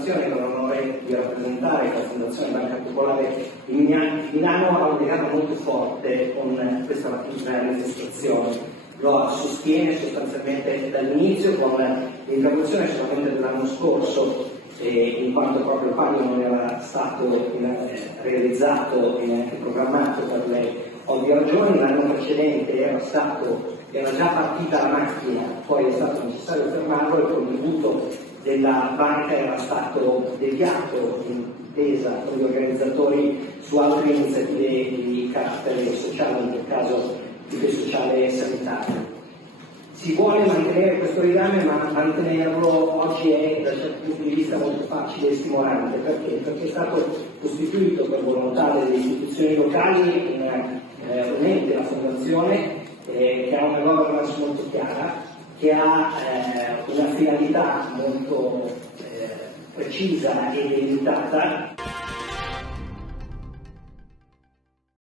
fondazione che ho l'onore di rappresentare, la Fondazione Banca Popolare di Milano, ha un legame molto forte con questa manifestazione. Lo sostiene sostanzialmente dall'inizio, con l'introduzione solamente dell'anno scorso, in quanto proprio il palio non era stato realizzato e neanche programmato per le ovvie ragioni. L'anno precedente era già partita la macchina, poi è stato necessario fermarlo e il contributo della banca era stato deviato in intesa con gli organizzatori su altre iniziative di carattere sociale, in quel caso di sociale e sanitario. Si vuole mantenere questo legame, ma mantenerlo oggi è da certi punti di vista molto facile e stimolante. Perché? Perché è stato costituito per volontà delle istituzioni locali un ente, la Fondazione, che ha una governance molto chiara, che ha una finalità molto precisa e limitata.